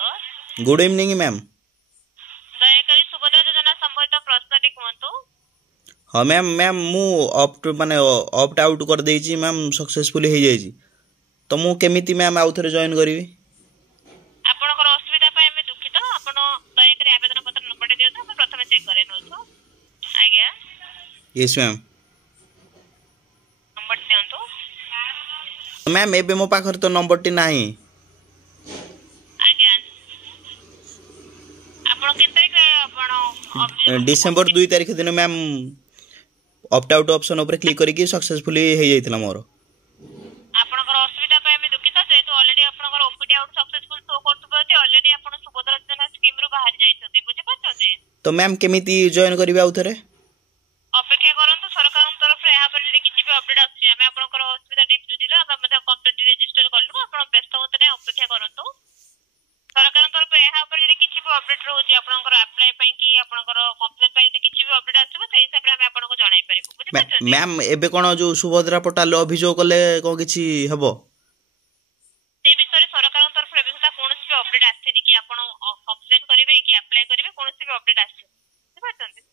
Sir good evening ma'am. दयाकरी सुभद्रा योजना संबंधित प्रश्न टी कहतु। हाँ मैम मैम मु ऑप्ट माने ऑप्ट आउट कर देछि मैम सक्सेसफुली हो जाइछि तो मु केमिति मैम आउ थरे जॉइन करिवि आपनकर असुविधा पय हम दुखित आपण दयाकरी आवेदन पत्र नंबर दियो तो प्रथमे चेक करे नोछु। आज्ञा यस मैम। नंबर दियंतु मैम एबे मो पाखर तो नंबर टी नाही। आज्ञा आपण केते तारिख आपण डिसेंबर 2 तारिख दिन मैम ऑप्ट आउट ऑप्शन ऊपर क्लिक करके सक्सेसफुली हो जाइतिला मोर। आपनकर असुविधा पय हम दुखित जेतु ऑलरेडी आपनकर ओपीडी आउट सक्सेसफुल शो करतुबते ऑलरेडी आपण सुभद्रा योजना स्कीम रु बाहर जाइछते बुझि पाछते। तो मैम केमिति जॉइन करिवि आउ थरे अपेक्षा करंतु सरकार तरफ रे यहाँ पर किछि भी अपडेट आछि हमें आपनकर असुविधा टी बुझिलो हम मतलब कंप्लीट रजिस्टर करलु आपण व्यस्त होते नै अपेक्षा करंतु सरकार तरफ यहाँ पर किछि भी अपडेट रहउछि आपनकर अप्लाई पय कि आपनकर कंप्लेंट पय किछि भी अपडेट आछबो सेहि हिसाब रे हम आपनको जणाई परिबो बुझि पाछते। मैम एबे कोन जो सुभद्रा पोर्टल अभियोग कले को किछि हबो से विषय सरकार तरफ रे सुधा कोनोसी भी अपडेट आछिनि कि आपण कंप्लेंट करिवे कि अप्लाई करिवे कोनोसी भी अपडेट आछि बुझि पाछते।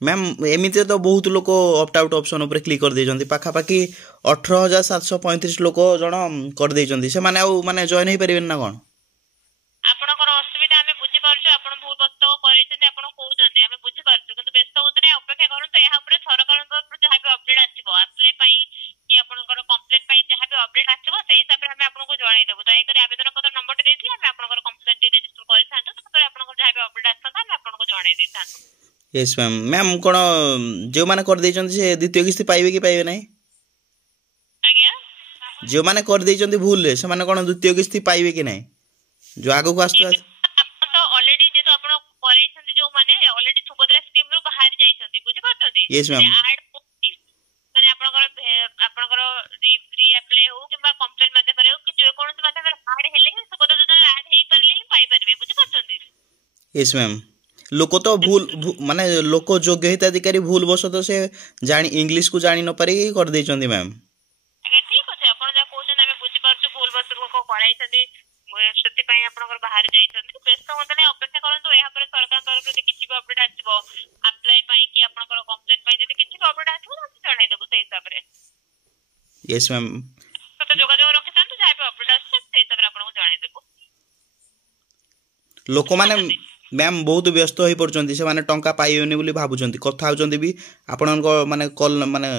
मैम एमिते तो बहुत लोक ऑप्ट आउट ऑप्शन ऊपर क्लिक कर देजंती पाखापाखी 18,735 लोक जण कर देजंती से माने आउ माने जॉइन हे परिबेन ना कोन आपनकर असुविधा हमें बुझि पारछु आपण बहुत वस्तु करिसेंती आपण कहउछंती हमें बुझि पारछु किंतु व्यस्त होते नै अपेक्षा करंतु यहाँ पर सरकार तरफ जहाँ भी अपडेट आछिबो अप्लाई पय कि आपनकर कंप्लेंट पय जहाँ भी अपडेट आछिबो सेहि हिसाब रे हम आपनको जणाई देबो दया करी आवेदन पत्र नंबर देथि हम आपनकर कंप्लेंट टी रजिस्टर करिसांतु तकर आपनकर जहाँ भी अपडेट आछता हम आपनको जणाई देथांतु। यस मैम मैम कोन जो माने कर देजंती से द्वितीय किस्ती पाइबे कि पाइबे नै आज्ञा जो माने कर देजंती भूल ले से माने कोन द्वितीय किस्ती पाइबे कि नै जो आगु को आस्तु आपण तो ऑलरेडी जेतो आपण करैछंती जो माने ऑलरेडी सुभद्रा स्कीम रु बाहर जाइछंती बुझि पाछंती। यस मैम ऐड माने आपनकर री अप्लाई हो किबा कंप्लेंट माध्यम रे हो कि जो कोनोसी माध्यम रे ऐड हेले सुभद्रा योजना ऐड हेई परले ही पाई परबे बुझि पाछंती। यस मैम लोक तो भूल माने लोक योग्य हिताधिकारी भूल बस तो से जानी इंग्लिश को जानी न पारी कर देचंती मैम। अगर ठीक अछि आपण जा कहउछन हमें बुझि पारछु भूल बस को कराइछंती सेति पय आपनकर बाहर जाइछंती व्यस्त होते नै अपेक्षा करंतु यहाँ पर सरकार तरफ से किछि भी अपडेट आछिबो अप्लाई पय कि आपनकर कंप्लेंट पय जदि किछि भी अपडेट आछिबो हम जणाई देबो सेहि हिसाब रे। यस मैम तो जोगाजोग रखिसंतु जहाँ भी अपडेट आछे सेहि हिसाब रे आपनको जणाई देबो। लोक माने मैम बहुत व्यस्त हो पड़छंती से माने टंका पाइयोनी बोली भाबुछंती कथा होचंती भी आपनको माने कॉल माने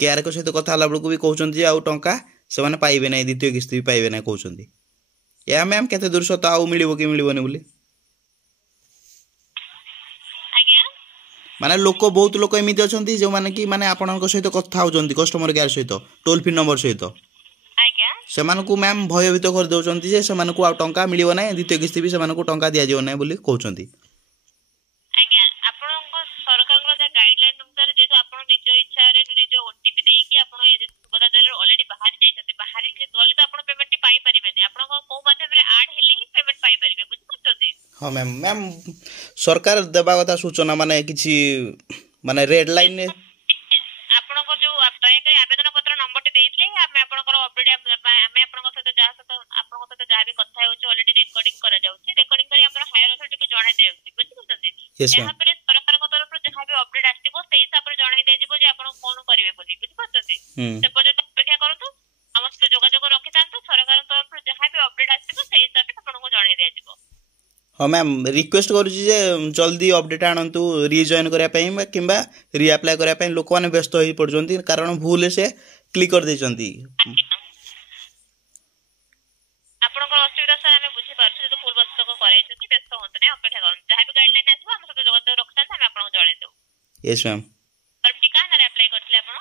केआर को सहित कथा हला बळकु भी कहउछंती आउ टंका से माने पाइबे नै द्वितीय किस्ती भी पाइबे नै कहउछंती या मैम केते दूर सत आउ मिलिबो कि मिलिबोनी बोली आज्ञा माने लोक बहुत लोक एमिति अछंती जो माने कि माने आपनको सहित कथा होचंती कस्टमर केआर सहित टोल फ्री नंबर सहित आज्ञा सेमानकु मैम भयभीत कर दउचंती जे सेमानकु आ टंका मिलिबो नै द्वितीय किस्ती भी सेमानकु टंका दिया जिवो नै बोली कहउचंती। आज्ञा आपनको सरकार जा गाइडलाइन अनुसार जेतो आपण निज इच्छा रे निज ओटीपी देई कि आपण ए सुभद्रा योजना ऑलरेडी बाहर जाइछते बाहर के गले तो आपण पेमेंट पाई परिबेनी आपण को माध्यम रे ऐड हेले ही पेमेंट पाई परिबे बुझ पाछथि। हाँ मैम मैम सरकार देबा कथा सूचना माने किछि माने रेड लाइन आपनको जो अप्लाई करे आवेदन पत्र नंबर टे देइथले हम आपनकर अपडेट हम आपनक सहित जा सहित आपनक सहित जा भी कथा होछि ऑलरेडी रेकॉर्डिंग करा जाउछि रेकॉर्डिंग करी हमरा हायर अथॉरिटी को जणाई देउछि बुझि पाछथि। यहाँ पर सरकार को तरफ जहाँ भी अपडेट आछिबो सेहि हिसाब रे जणाई दे जिवो जे आपण कोन करिवे बोली बुझि पाछथि। से पर्यंत अपेक्षा करंतु समस्त जोगाजोग रखितांतु सरकार तरफ जहाँ भी अपडेट आछिबो सेहि हिसाब रे आपनको जणाई दे जिवो। हाँ मैम रिक्वेस्ट करूची जे जल्दी अपडेट आणंतु रिजॉइन करिया पई किंबा रीअप्लाई करिया पई लोक माने व्यस्त होई पड़जंती कारण भूल से क्लिक कर देचंती। आपनकर असुविधा सर हमें बुझि पारछु जे फुल वस्तु को कराइछथि व्यस्त होंत नै अपेक्षा करन जहाँ भी गाइडलाइन आछबो हम सब जोगाजोग रखतान हम आपनको जणाई देबो। यस मैम फॉर्म टी का ना अप्लाई करथले आपण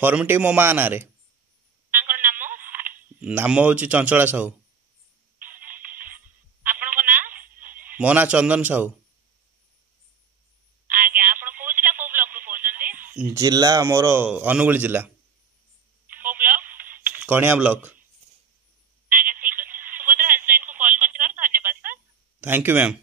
फॉर्म टी मो मा ना रे तांकर नाम होची चंचला साहू आपनको ना मो ना चंदन साहू। आज्ञा आपण कोउथिला को ब्लॉक को कहउछंती जिला मोर अनुगुल जिला को ब्लॉक कणिया ब्लॉक। आज्ञा ठीक अछि सुभद्रा हेल्पलाइन को कॉल करथिबार धन्यवाद सर। Thank you ma'am.